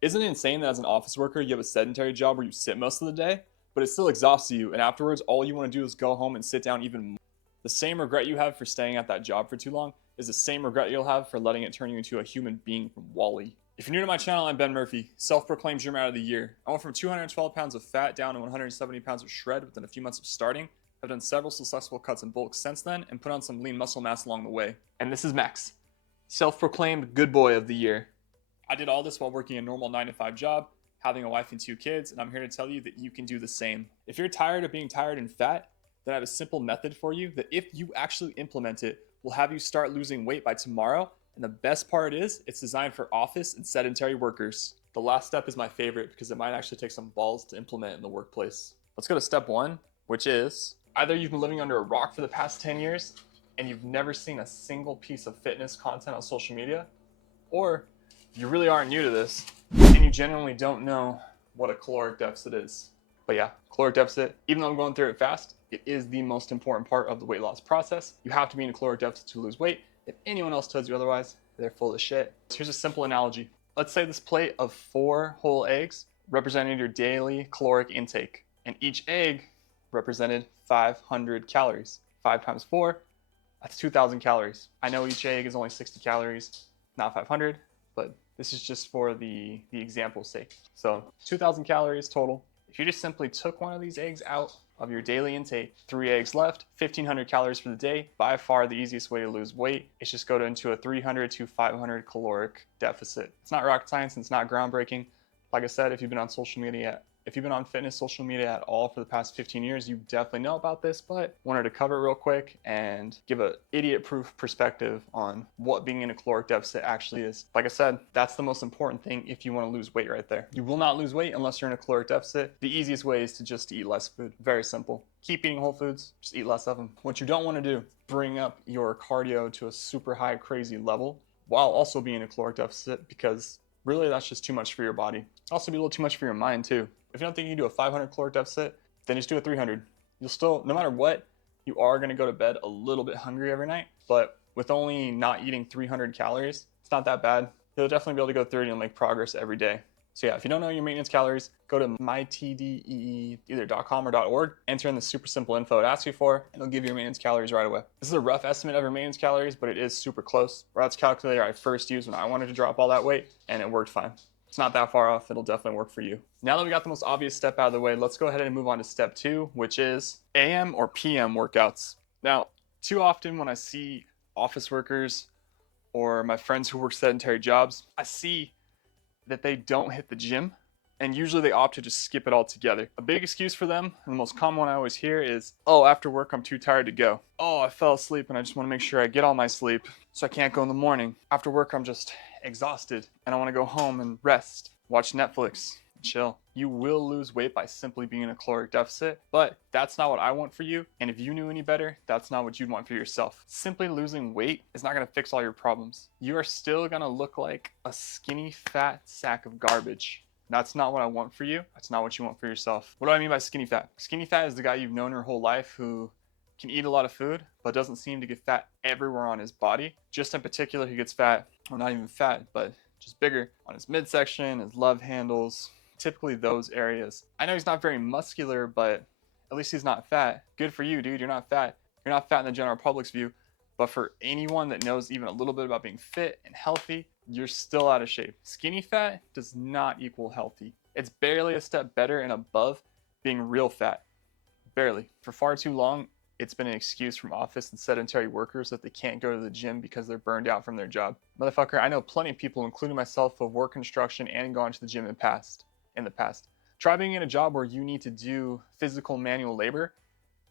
Isn't it insane that as an office worker, you have a sedentary job where you sit most of the day, but it still exhausts you, and afterwards, all you want to do is go home and sit down even more? The same regret you have for staying at that job for too long is the same regret you'll have for letting it turn you into a human being from Wall-E. If you're new to my channel, I'm Ben Murphy, self-proclaimed gym rat of the year. I went from 212 pounds of fat down to 170 pounds of shred within a few months of starting. I've done several successful cuts and bulks since then and put on some lean muscle mass along the way. And this is Max, self-proclaimed good boy of the year. I did all this while working a normal 9-to-5 job, having a wife and 2 kids, and I'm here to tell you that you can do the same. If you're tired of being tired and fat, then I have a simple method for you that if you actually implement it, will have you start losing weight by tomorrow. And the best part is, it's designed for office and sedentary workers. The last step is my favorite because it might actually take some balls to implement in the workplace. Let's go to step 1, which is either you've been living under a rock for the past 10 years and you've never seen a single piece of fitness content on social media, or you really are new to this and you genuinely don't know what a caloric deficit is. But yeah, caloric deficit, even though I'm going through it fast, it is the most important part of the weight loss process. You have to be in a caloric deficit to lose weight. If anyone else tells you otherwise, they're full of shit. So here's a simple analogy. Let's say this plate of 4 whole eggs represented your daily caloric intake, and each egg represented 500 calories. 5 times 4, that's 2,000 calories. I know each egg is only 60 calories, not 500, but this is just for the example's sake. So 2,000 calories total. If you just simply took one of these eggs out of your daily intake, 3 eggs left, 1,500 calories for the day, by far the easiest way to lose weight is just go into a 300 to 500 caloric deficit. It's not rocket science and it's not groundbreaking. Like I said, if you've been on social media, if you've been on fitness social media at all for the past 15 years, you definitely know about this, but wanted to cover it real quick and give an idiot-proof perspective on what being in a caloric deficit actually is. Like I said, that's the most important thing if you want to lose weight right there. You will not lose weight unless you're in a caloric deficit. The easiest way is to just eat less food. Very simple. Keep eating whole foods, just eat less of them. What you don't want to do, bring up your cardio to a super high, crazy level while also being in a caloric deficit, because really that's just too much for your body. Also be a little too much for your mind too. If you don't think you can do a 500 caloric deficit, then just do a 300. You'll still, no matter what, you are going to go to bed a little bit hungry every night, but with only not eating 300 calories, it's not that bad. You'll definitely be able to go 30 and make progress every day. So yeah, if you don't know your maintenance calories, go to mytdee either .com or .org, enter in the super simple info it asks you for, and it'll give you your maintenance calories right away. This is a rough estimate of your maintenance calories, but it is super close. That's the calculator I first used when I wanted to drop all that weight, and it worked fine. It's not that far off. It'll definitely work for you. Now that we got the most obvious step out of the way, let's go ahead and move on to step 2, which is AM or PM workouts. Now, too often when I see office workers or my friends who work sedentary jobs, I see that they don't hit the gym, and usually they opt to just skip it all together. A big excuse for them, and the most common one I always hear is, oh, after work I'm too tired to go. Oh, I fell asleep and I just want to make sure I get all my sleep so I can't go in the morning. After work I'm just exhausted and I want to go home and rest, watch Netflix, and chill. You will lose weight by simply being in a caloric deficit, but that's not what I want for you. And if you knew any better, that's not what you'd want for yourself. Simply losing weight is not going to fix all your problems. You are still going to look like a skinny, fat sack of garbage. That's not what I want for you. That's not what you want for yourself. What do I mean by skinny fat? Skinny fat is the guy you've known your whole life who can eat a lot of food, but doesn't seem to get fat everywhere on his body. Just in particular, he gets fat, or not even fat, but just bigger on his midsection, his love handles, typically those areas. I know he's not very muscular, but at least he's not fat. Good for you, dude. You're not fat. You're not fat in the general public's view, but for anyone that knows even a little bit about being fit and healthy, you're still out of shape. Skinny fat does not equal healthy. It's barely a step better and above being real fat. Barely. For far too long, it's been an excuse from office and sedentary workers that they can't go to the gym because they're burned out from their job. Motherfucker, I know plenty of people, including myself, who have worked construction and gone to the gym in the past. Try being in a job where you need to do physical manual labor,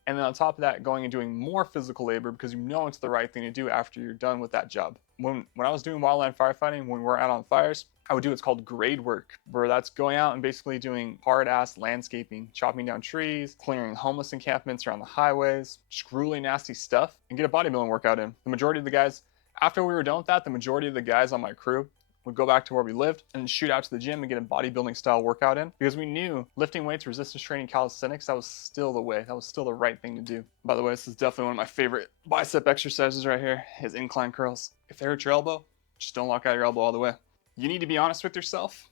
and then on top of that, going and doing more physical labor because you know it's the right thing to do after you're done with that job. When I was doing wildland firefighting, when we're out on fires, I would do what's called grade work, where that's going out and basically doing hard-ass landscaping, chopping down trees, clearing homeless encampments around the highways, just really nasty stuff, and get a bodybuilding workout in. The majority of the guys, after we were done with that, the majority of the guys on my crew would go back to where we lived and shoot out to the gym and get a bodybuilding style workout in, because we knew lifting weights, resistance training, calisthenics, that was still the way. That was still the right thing to do. By the way, this is definitely one of my favorite bicep exercises right here, is incline curls. If they hurt your elbow, just don't lock out your elbow all the way. You need to be honest with yourself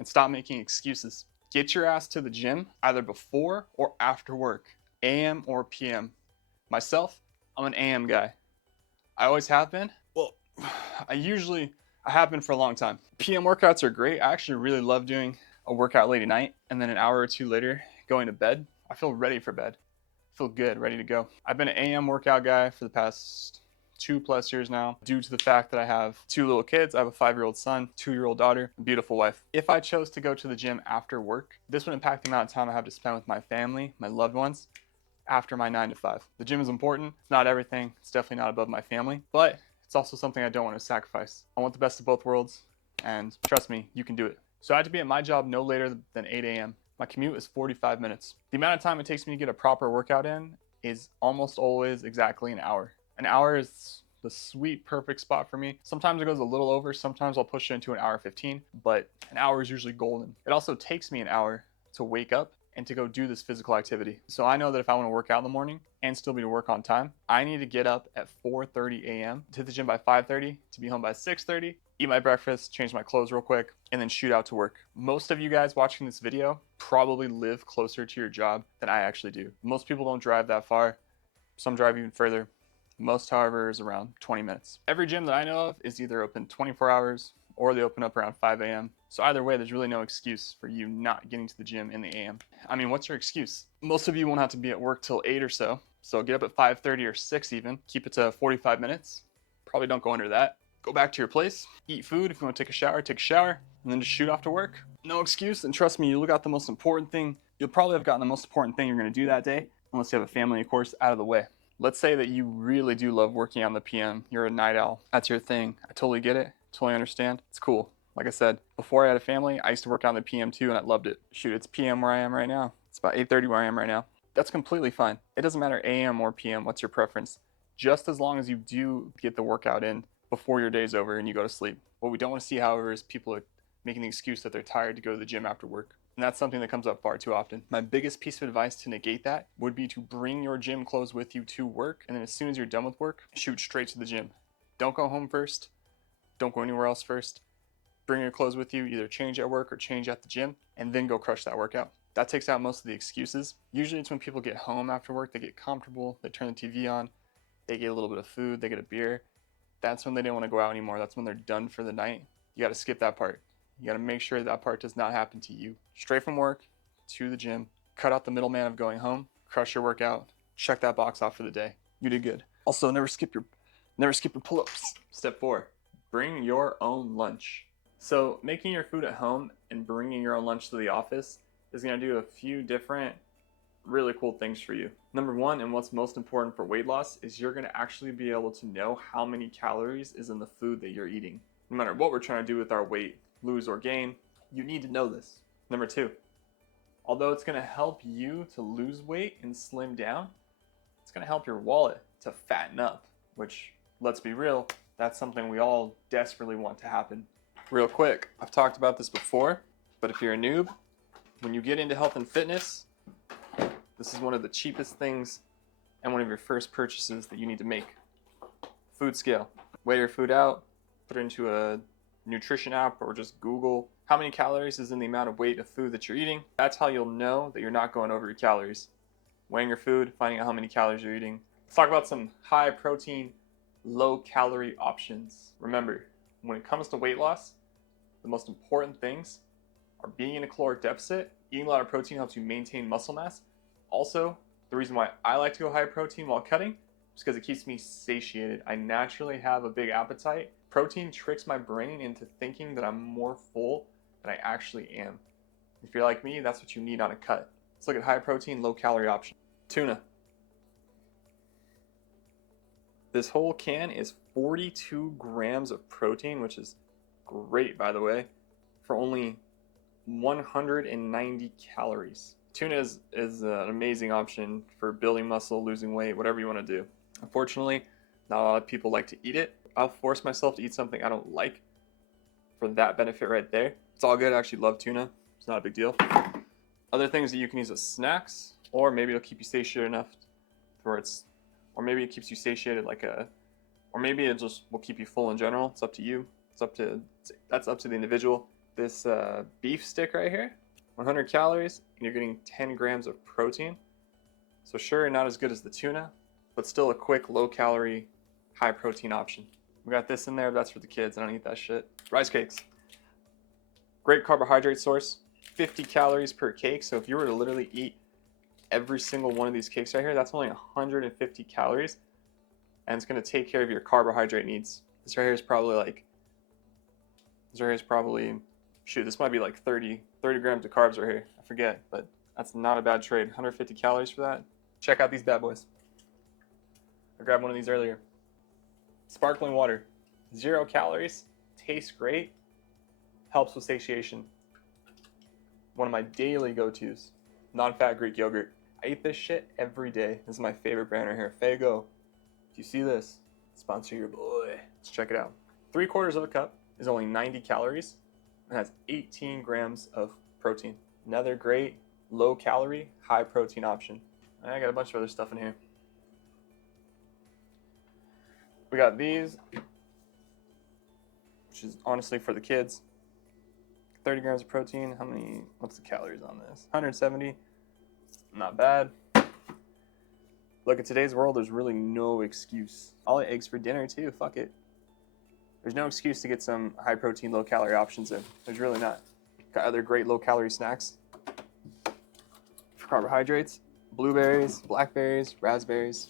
and stop making excuses. Get your ass to the gym either before or after work, AM or PM. Myself, I'm an AM guy. I always have been. Well, I have been for a long time. PM workouts are great. I actually really love doing a workout late at night and then an hour or two later going to bed. I feel ready for bed. I feel good, ready to go. I've been an AM workout guy for the past 2+ years now, due to the fact that I have 2 little kids. I have a 5-year-old son, 2-year-old daughter, a beautiful wife. If I chose to go to the gym after work, this would impact the amount of time I have to spend with my family, my loved ones, after my 9 to 5. The gym is important. It's not everything. It's definitely not above my family, but it's also something I don't want to sacrifice. I want the best of both worlds, and trust me, you can do it. So I had to be at my job no later than 8 a.m. My commute is 45 minutes. The amount of time it takes me to get a proper workout in is almost always exactly an hour. An hour is the sweet, perfect spot for me. Sometimes it goes a little over. Sometimes I'll push it into an hour 15, but an hour is usually golden. It also takes me an hour to wake up and to go do this physical activity. So I know that if I want to work out in the morning and still be to work on time, I need to get up at 4:30 a.m., to hit the gym by 5:30, to be home by 6:30, eat my breakfast, change my clothes real quick, and then shoot out to work. Most of you guys watching this video probably live closer to your job than I actually do. Most people don't drive that far. Some drive even further. Most, however, is around 20 minutes. Every gym that I know of is either open 24 hours or they open up around 5 a.m. So either way, there's really no excuse for you not getting to the gym in the AM. I mean, what's your excuse? Most of you won't have to be at work till 8 or so. So get up at 5:30 or 6 even. Keep it to 45 minutes. Probably don't go under that. Go back to your place, eat food. If you want to take a shower, and then just shoot off to work. No excuse, and trust me, you'll got the most important thing. You'll probably have gotten the most important thing you're going to do that day, unless you have a family, of course, out of the way. Let's say that you really do love working on the PM. You're a night owl. That's your thing. I totally get it. Totally understand. It's cool. Like I said, before I had a family, I used to work on the PM too, and I loved it. Shoot, it's PM where I am right now. It's about 8:30 where I am right now. That's completely fine. It doesn't matter AM or PM. What's your preference? Just as long as you do get the workout in before your day's over and you go to sleep. What we don't want to see, however, is people making the excuse that they're tired to go to the gym after work. And that's something that comes up far too often. My biggest piece of advice to negate that would be to bring your gym clothes with you to work, and then as soon as you're done with work, shoot straight to the gym. Don't go home first. Don't go anywhere else first. Bring your clothes with you, either change at work or change at the gym, and then go crush that workout. That takes out most of the excuses. Usually it's when people get home after work, they get comfortable, they turn the TV on, they get a little bit of food, they get a beer. That's when they don't want to go out anymore. That's when they're done for the night. You got to skip that part. You got to make sure that part does not happen to you. Straight from work to the gym, cut out the middleman of going home, crush your workout, check that box off for the day. You did good. Also, never skip your pull-ups. Step 4, bring your own lunch. So making your food at home and bringing your own lunch to the office is going to do a few different really cool things for you. Number 1, and what's most important for weight loss, is you're going to actually be able to know how many calories is in the food that you're eating. No matter what we're trying to do with our weight, lose or gain, you need to know this. Number 2, although it's going to help you to lose weight and slim down, it's going to help your wallet to fatten up, which, let's be real, that's something we all desperately want to happen. Real quick, I've talked about this before, but if you're a noob, when you get into health and fitness, this is one of the cheapest things and one of your first purchases that you need to make. Food scale. Weigh your food out, put it into a nutrition app, or just Google how many calories is in the amount of weight of food that you're eating. That's how you'll know that you're not going over your calories. Weighing your food, finding out how many calories you're eating. Let's talk about some high protein, low calorie options. Remember, when it comes to weight loss, the most important things are being in a caloric deficit. Eating a lot of protein helps you maintain muscle mass. Also, the reason why I like to go high protein while cutting is because it keeps me satiated. I naturally have a big appetite. Protein tricks my brain into thinking that I'm more full than I actually am. If you're like me, that's what you need on a cut. Let's look at high protein, low calorie option. Tuna. This whole can is 42 grams of protein, which is great, by the way, for only 190 calories. Tuna is an amazing option for building muscle, losing weight, whatever you want to do. Unfortunately, not a lot of people like to eat it. I'll force myself to eat something I don't like for that benefit right there. It's all good. I actually love tuna. It's not a big deal. Other things that you can use as snacks, or maybe it'll keep you satiated enough or maybe it keeps you satiated or maybe it just will keep you full in general. It's up to you. That's up to the individual. this beef stick right here, 100 calories, and you're getting 10 grams of protein. So sure, not as good as the tuna, but still a quick, low-calorie, high-protein option. We got this in there, but that's for the kids. I don't eat that shit. Rice cakes. Great carbohydrate source, 50 calories per cake. So if you were to literally eat every single one of these cakes right here, that's only 150 calories, and it's going to take care of your carbohydrate needs. This right here is probably shoot, this might be like 30 grams of carbs right here. I forget, but that's not a bad trade. 150 calories for that. Check out these bad boys. I grabbed one of these earlier. Sparkling water, 0 calories, tastes great, helps with satiation. One of my daily go-tos, non-fat Greek yogurt. I eat this shit every day. This is my favorite brand right here, Fago. If you see this, sponsor your boy. Let's check it out. 3/4 of a cup is only 90 calories and has 18 grams of protein. Another great low calorie, high protein option. I got a bunch of other stuff in here. We got these, which is honestly for the kids. 30 grams of protein. What's the calories on this? 170. Not bad. Look, in today's world, there's really no excuse. I'll eat eggs for dinner too, fuck it. There's no excuse to get some high protein, low calorie options in. There's really not. Got other great low calorie snacks. For carbohydrates, blueberries, blackberries, raspberries.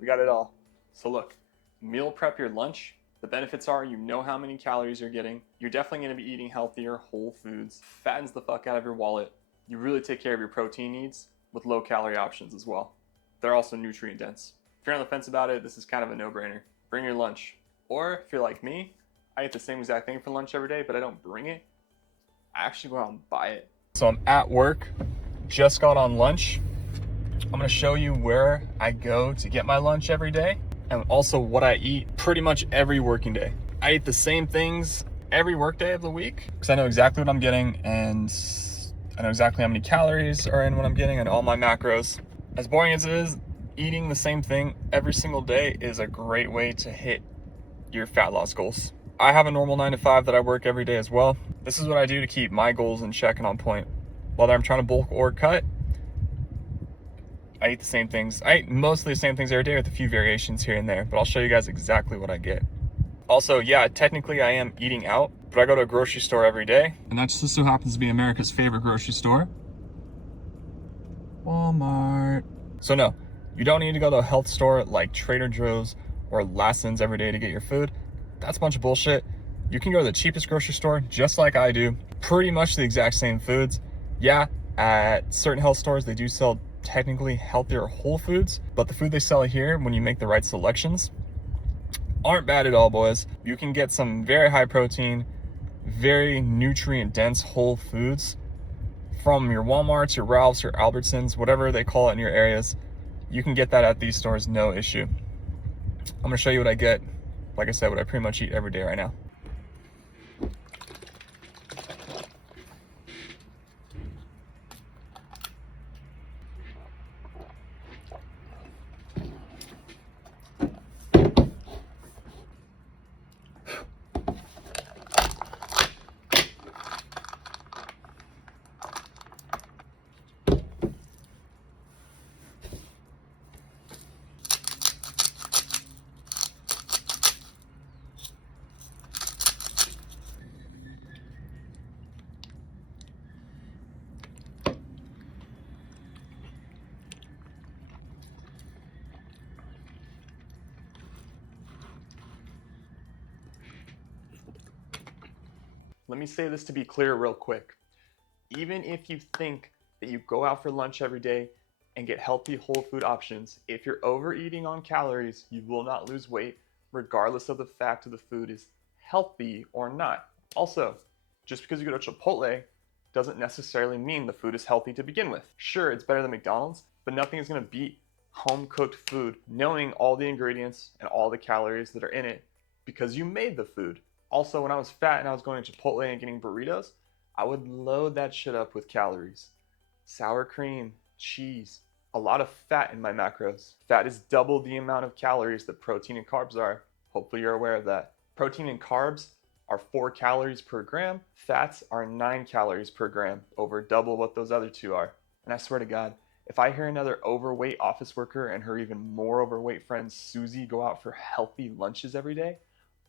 We got it all. So look, meal prep your lunch. The benefits are you know how many calories you're getting. You're definitely going to be eating healthier whole foods. Fattens the fuck out of your wallet. You really take care of your protein needs with low calorie options as well. They're also nutrient dense. If you're on the fence about it, this is kind of a no-brainer. Bring your lunch. Or if you're like me, I eat the same exact thing for lunch every day, but I don't bring it. I actually go out and buy it. So I'm at work, just got on lunch. I'm gonna show you where I go to get my lunch every day and also what I eat pretty much every working day. I eat the same things every work day of the week because I know exactly what I'm getting and I know exactly how many calories are in what I'm getting and all my macros. As boring as it is, eating the same thing every single day is a great way to hit your fat loss goals. I have a normal 9 to 5 that I work every day as well. This is what I do to keep my goals in check and on point. Whether I'm trying to bulk or cut, I eat the same things. I eat mostly the same things every day with a few variations here and there, but I'll show you guys exactly what I get. Also, yeah, technically I am eating out, but I go to a grocery store every day. And that just so happens to be America's favorite grocery store, Walmart. So no, you don't need to go to a health store like Trader Joe's or Lassen's every day to get your food. That's a bunch of bullshit. You can go to the cheapest grocery store, just like I do, pretty much the exact same foods. Yeah, at certain health stores, they do sell technically healthier whole foods, but the food they sell here, when you make the right selections, aren't bad at all, boys. You can get some very high protein, very nutrient dense whole foods from your Walmarts, your Ralphs, your Albertsons, whatever they call it in your areas. You can get that at these stores, no issue. I'm gonna show you what I get. Like I said, what I pretty much eat every day right now. Let me say this to be clear real quick. Even if you think that you go out for lunch every day and get healthy whole food options, if you're overeating on calories, you will not lose weight regardless of the fact of the food is healthy or not. Also, just because you go to Chipotle doesn't necessarily mean the food is healthy to begin with. Sure, it's better than McDonald's, but nothing is gonna beat home-cooked food, knowing all the ingredients and all the calories that are in it because you made the food. Also, when I was fat and I was going to Chipotle and getting burritos, I would load that shit up with calories. Sour cream, cheese, a lot of fat in my macros. Fat is double the amount of calories that protein and carbs are. Hopefully you're aware of that. Protein and carbs are 4 calories per gram. Fats are 9 calories per gram, over double what those other two are. And I swear to God, if I hear another overweight office worker and her even more overweight friend Susie go out for healthy lunches every day,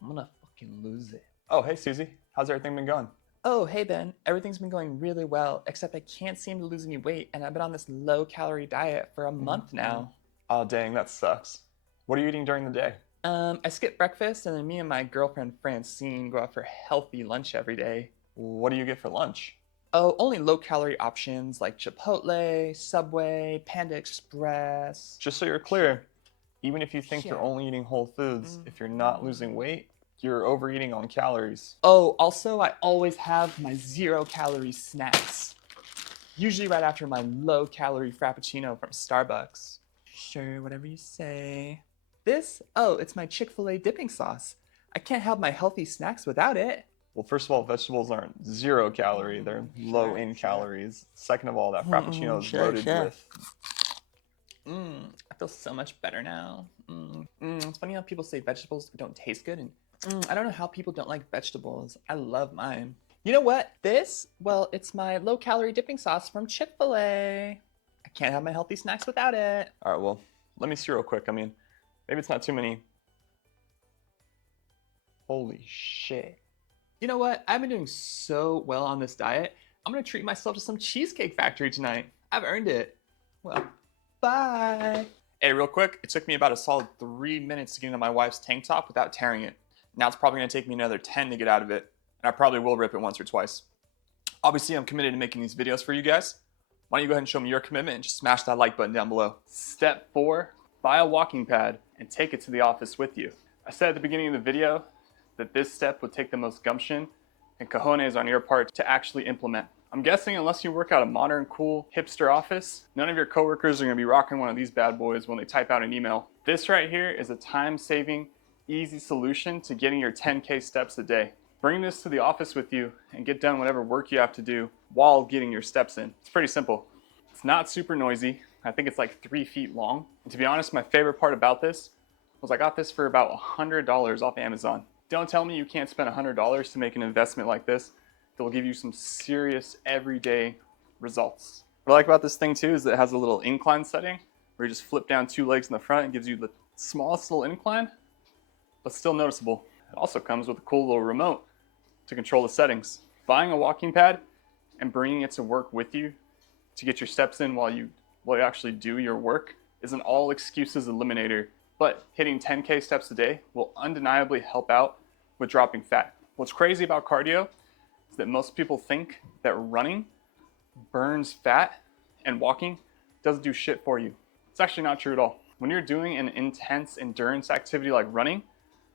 I'm gonna fucking lose it. Oh, hey Susie, how's everything been going? Oh, hey Ben, everything's been going really well, except I can't seem to lose any weight, and I've been on this low-calorie diet for a month now. Oh, dang, that sucks. What are you eating during the day? I skip breakfast, and then me and my girlfriend Francine go out for healthy lunch every day. What do you get for lunch? Oh, only low-calorie options like Chipotle, Subway, Panda Express. Just so you're clear, even if you think Yeah. you're only eating whole foods, if you're not losing weight, you're overeating on calories. Oh, also, I always have my zero-calorie snacks. Usually right after my low-calorie Frappuccino from Starbucks. Sure, whatever you say. This? Oh, it's my Chick-fil-A dipping sauce. I can't have my healthy snacks without it. Well, first of all, vegetables aren't 0 calorie, they're low in calories. Second of all, that Frappuccino is loaded with. I feel so much better now. It's funny how people say vegetables don't taste good, and I don't know how people don't like vegetables. I love mine. You know what? This? Well, it's my low-calorie dipping sauce from Chick-fil-A. I can't have my healthy snacks without it. All right, well, let me see real quick. I mean, maybe it's not too many. Holy shit. You know what? I've been doing so well on this diet. I'm gonna treat myself to some Cheesecake Factory tonight. I've earned it. Well, bye. Hey, real quick, it took me about a solid 3 minutes to get into my wife's tank top without tearing it. Now it's probably gonna take me another 10 to get out of it, and I probably will rip it once or twice. Obviously, I'm committed to making these videos for you guys. Why don't you go ahead and show me your commitment and just smash that like button down below. Step 4, buy a walking pad and take it to the office with you. I said at the beginning of the video that this step would take the most gumption and cojones on your part to actually implement. I'm guessing unless you work at a modern, cool, hipster office, none of your coworkers are gonna be rocking one of these bad boys when they type out an email. This right here is a time-saving, easy solution to getting your 10K steps a day. Bring this to the office with you and get done whatever work you have to do while getting your steps in. It's pretty simple. It's not super noisy. I think it's like 3 feet long. And to be honest, my favorite part about this was I got this for about $100 off Amazon. Don't tell me you can't spend $100 to make an investment like this that will give you some serious everyday results. What I like about this thing too is that it has a little incline setting where you just flip down 2 legs in the front and gives you the smallest little incline, but still noticeable. It also comes with a cool little remote to control the settings. Buying a walking pad and bringing it to work with you to get your steps in while you actually do your work is an all excuses eliminator, but hitting 10K steps a day will undeniably help out with dropping fat. What's crazy about cardio is that most people think that running burns fat and walking doesn't do shit for you. It's actually not true at all. When you're doing an intense endurance activity like running,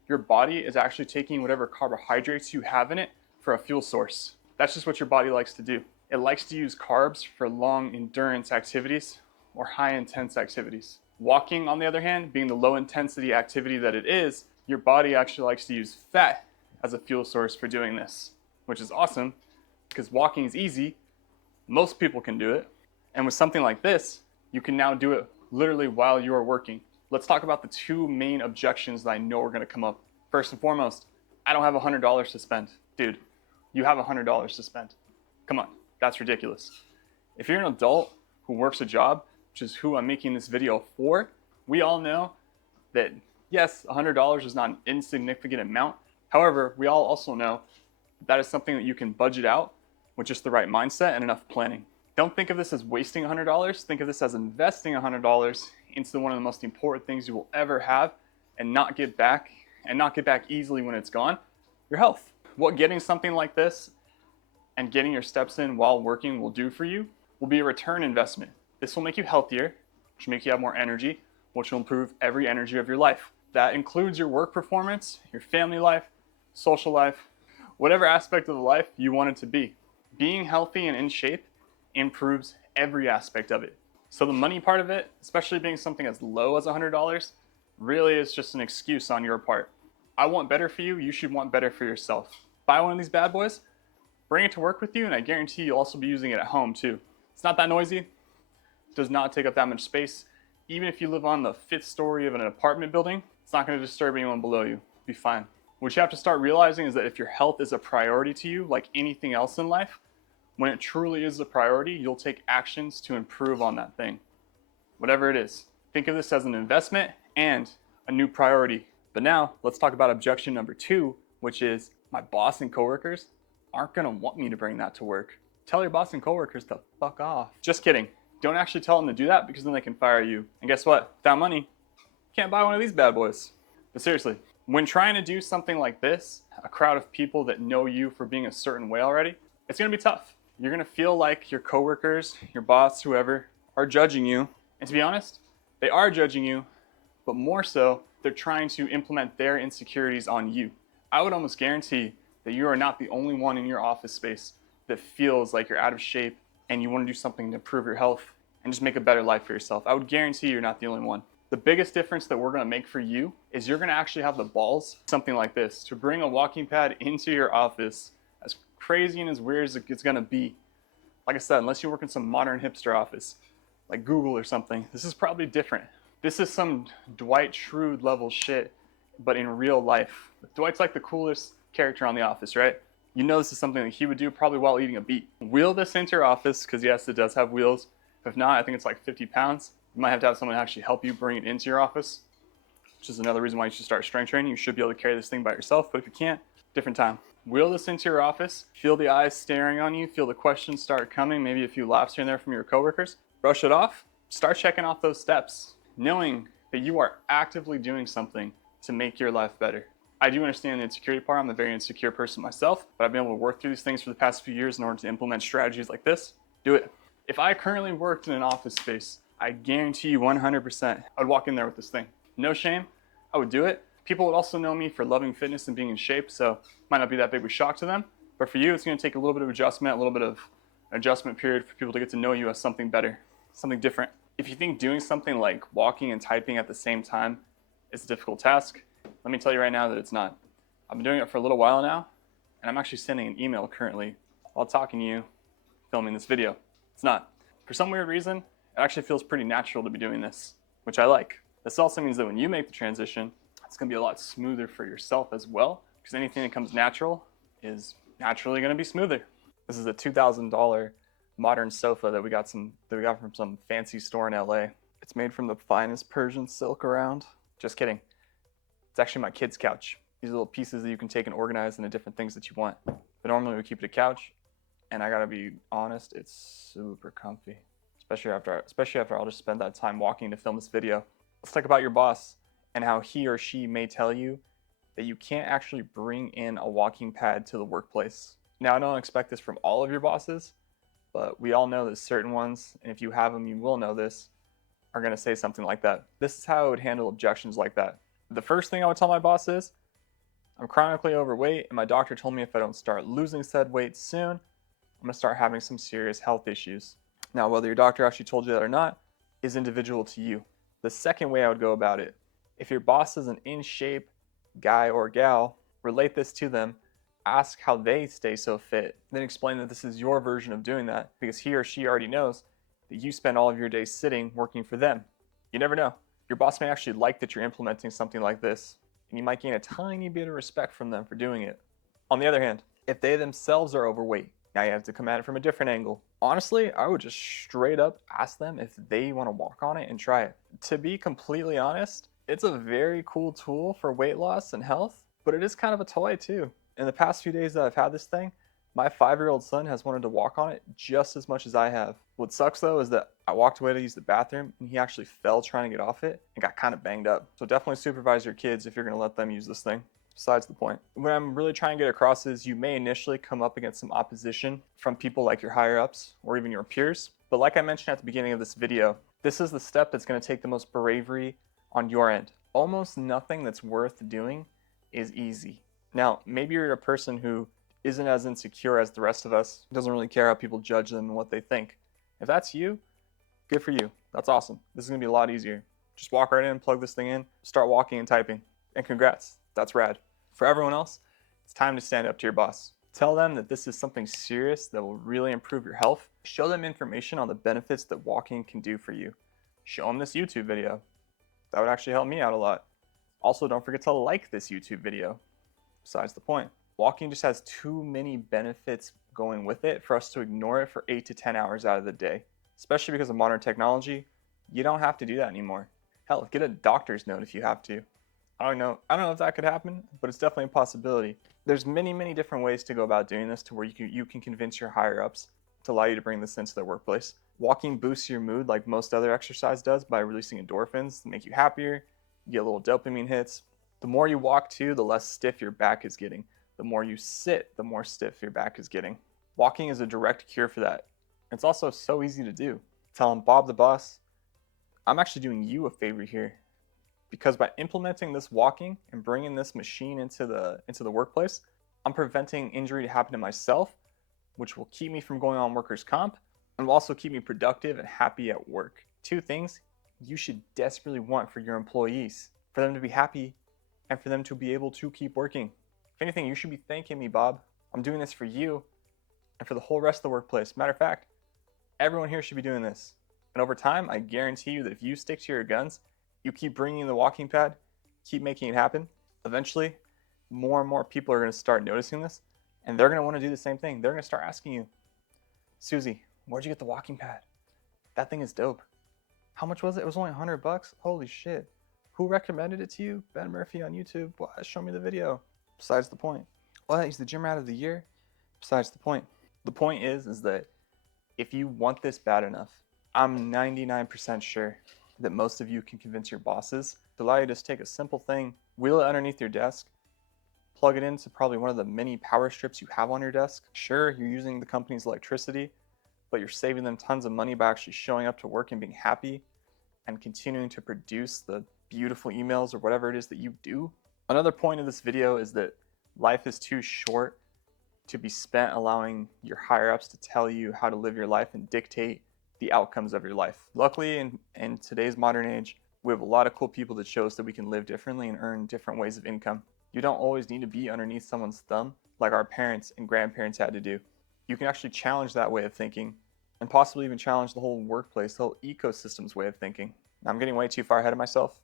your body is actually taking whatever carbohydrates you have in it for a fuel source. That's just what your body likes to do. It likes to use carbs for long endurance activities or high intense activities. Walking, on the other hand, being the low intensity activity that it is, your body actually likes to use fat as a fuel source for doing this, which is awesome because walking is easy. Most people can do it. And with something like this, you can now do it literally while you are working. Let's talk about the 2 main objections that I know are gonna come up. First and foremost, I don't have $100 to spend. Dude, you have $100 to spend. Come on, that's ridiculous. If you're an adult who works a job, which is who I'm making this video for, we all know that yes, $100 is not an insignificant amount. However, we all also know that is something that you can budget out with just the right mindset and enough planning. Don't think of this as wasting $100. Think of this as investing $100 into one of the most important things you will ever have and not get back easily when it's gone, your health. What getting something like this and getting your steps in while working will do for you will be a return investment. This will make you healthier, which will make you have more energy, which will improve every energy of your life. That includes your work performance, your family life, social life, whatever aspect of the life you want it to be. Being healthy and in shape improves every aspect of it. So the money part of it, especially being something as low as $100, really is just an excuse on your part. I want better for you, you should want better for yourself. Buy one of these bad boys, bring it to work with you, and I guarantee you'll also be using it at home too. It's not that noisy, it does not take up that much space. Even if you live on the 5th story of an apartment building, it's not gonna disturb anyone below you. Be fine. What you have to start realizing is that if your health is a priority to you, like anything else in life, when it truly is a priority, you'll take actions to improve on that thing. Whatever it is. Think of this as an investment and a new priority. But now, let's talk about objection number 2, which is my boss and coworkers aren't gonna want me to bring that to work. Tell your boss and coworkers to fuck off. Just kidding. Don't actually tell them to do that because then they can fire you. And guess what? Without money, you can't buy one of these bad boys. But seriously, when trying to do something like this, a crowd of people that know you for being a certain way already, it's gonna be tough. You're gonna feel like your coworkers, your boss, whoever, are judging you. And to be honest, they are judging you, but more so, they're trying to implement their insecurities on you. I would almost guarantee that you are not the only one in your office space that feels like you're out of shape and you want to do something to improve your health and just make a better life for yourself. I would guarantee you're not the only one. The biggest difference that we're going to make for you is you're going to actually have the balls, something like this, to bring a walking pad into your office, as crazy and as weird as it's going to be. Like I said, unless you work in some modern hipster office, like Google or something, this is probably different. This is some Dwight Schrute level shit, but in real life. Dwight's like the coolest character on The Office, right? You know this is something that he would do probably while eating a beet. Wheel this into your office, because yes, it does have wheels. If not, I think it's like 50 pounds. You might have to have someone actually help you bring it into your office, which is another reason why you should start strength training. You should be able to carry this thing by yourself, but if you can't, different time. Wheel this into your office, feel the eyes staring on you, feel the questions start coming, maybe a few laughs here and there from your coworkers. Brush it off, start checking off those steps, knowing that you are actively doing something to make your life better. I do understand the insecurity part. I'm a very insecure person myself, but I've been able to work through these things for the past few years in order to implement strategies like this. Do it. If I currently worked in an office space, I guarantee you 100% I would walk in there with this thing. No shame, I would do it. People would also know me for loving fitness and being in shape, so it might not be that big of a shock to them. But for you, it's going to take a little bit of adjustment, a little bit of adjustment period for people to get to know you as something better, something different. If you think doing something like walking and typing at the same time is a difficult task, let me tell you right now that it's not. I've been doing it for a little while now, and I'm actually sending an email currently while talking to you, filming this video. It's not. For some weird reason, it actually feels pretty natural to be doing this, which I like. This also means that when you make the transition, it's going to be a lot smoother for yourself as well, because anything that comes natural is naturally going to be smoother. This is a $2,000 modern sofa that we got from some fancy store in LA. It's made from the finest Persian silk around. Just kidding. It's actually my kid's couch. These little pieces that you can take and organize into different things that you want. But normally we keep it a couch, and I gotta be honest, it's super comfy. Especially after I'll just spend that time walking to film this video. Let's talk about your boss and how he or she may tell you that you can't actually bring in a walking pad to the workplace. Now, I don't expect this from all of your bosses, but we all know that certain ones, and if you have them, you will know this, are gonna say something like that. This is how I would handle objections like that. The first thing I would tell my boss is, I'm chronically overweight, and my doctor told me if I don't start losing said weight soon, I'm gonna start having some serious health issues. Now, whether your doctor actually told you that or not is individual to you. The second way I would go about it, if your boss is an in-shape guy or gal, relate this to them, ask how they stay so fit, then explain that this is your version of doing that because he or she already knows that you spend all of your days sitting working for them. You never know. Your boss may actually like that you're implementing something like this, and you might gain a tiny bit of respect from them for doing it. On the other hand, if they themselves are overweight, now you have to come at it from a different angle. Honestly, I would just straight up ask them if they want to walk on it and try it. To be completely honest, it's a very cool tool for weight loss and health, but it is kind of a toy too. In the past few days that I've had this thing, my 5-year-old son has wanted to walk on it just as much as I have. What sucks though is that I walked away to use the bathroom and he actually fell trying to get off it and got kind of banged up. So definitely supervise your kids if you're going to let them use this thing. Besides the point. What I'm really trying to get across is you may initially come up against some opposition from people like your higher ups or even your peers. But like I mentioned at the beginning of this video, this is the step that's going to take the most bravery on your end. Almost nothing that's worth doing is easy. Now, maybe you're a person who isn't as insecure as the rest of us, doesn't really care how people judge them and what they think. If that's you, good for you. That's awesome. This is going to be a lot easier. Just walk right in, plug this thing in, start walking and typing. And congrats. That's rad. For everyone else, it's time to stand up to your boss. Tell them that this is something serious that will really improve your health. Show them information on the benefits that walking can do for you. Show them this YouTube video. That would actually help me out a lot. Also, don't forget to like this YouTube video. Besides the point. Walking just has too many benefits going with it for us to ignore it for 8 to 10 hours out of the day. Especially because of modern technology, you don't have to do that anymore. Hell, get a doctor's note if you have to. I don't know if that could happen, but it's definitely a possibility. There's many different ways to go about doing this to where you can convince your higher ups to allow you to bring this into their workplace. Walking boosts your mood like most other exercise does by releasing endorphins to make you happier. You get little dopamine hits. The more you walk too, the less stiff your back is getting. The more you sit, the more stiff your back is getting. Walking is a direct cure for that. It's also so easy to do. Tell him, Bob the boss, I'm actually doing you a favor here. Because by implementing this walking and bringing this machine into the workplace, I'm preventing injury to happen to myself, which will keep me from going on workers' comp and will also keep me productive and happy at work. 2 things you should desperately want for your employees, for them to be happy and for them to be able to keep working. If anything, you should be thanking me, Bob. I'm doing this for you and for the whole rest of the workplace. Matter of fact, everyone here should be doing this. And over time, I guarantee you that if you stick to your guns, you keep bringing the walking pad, keep making it happen, eventually more and more people are going to start noticing this and they're going to want to do the same thing. They're going to start asking you, Susie, where'd you get the walking pad? That thing is dope. How much was it? It was only $100. Holy shit. Who recommended it to you? Ben Murphy on YouTube. What? Show me the video. Besides the point. What? He's the gym rat of the year? Besides the point. The point is that if you want this bad enough, I'm 99% sure that most of you can convince your bosses to allow you to just take a simple thing, wheel it underneath your desk, plug it into probably one of the many power strips you have on your desk. Sure, you're using the company's electricity, but you're saving them tons of money by actually showing up to work and being happy and continuing to produce the beautiful emails or whatever it is that you do. Another point of this video is that life is too short to be spent allowing your higher ups to tell you how to live your life and dictate the outcomes of your life. Luckily, in today's modern age, we have a lot of cool people that show us that we can live differently and earn different ways of income. You don't always need to be underneath someone's thumb like our parents and grandparents had to do. You can actually challenge that way of thinking and possibly even challenge the whole workplace, the whole ecosystem's way of thinking. Now, I'm getting way too far ahead of myself,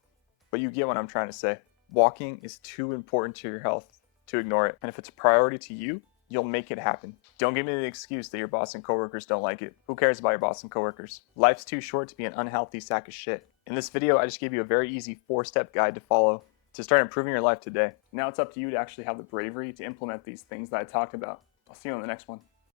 but you get what I'm trying to say. Walking is too important to your health to ignore it. And if it's a priority to you, you'll make it happen. Don't give me the excuse that your boss and coworkers don't like it. Who cares about your boss and coworkers? Life's too short to be an unhealthy sack of shit. In this video, I just gave you a very easy 4-step guide to follow to start improving your life today. Now it's up to you to actually have the bravery to implement these things that I talked about. I'll see you on the next one.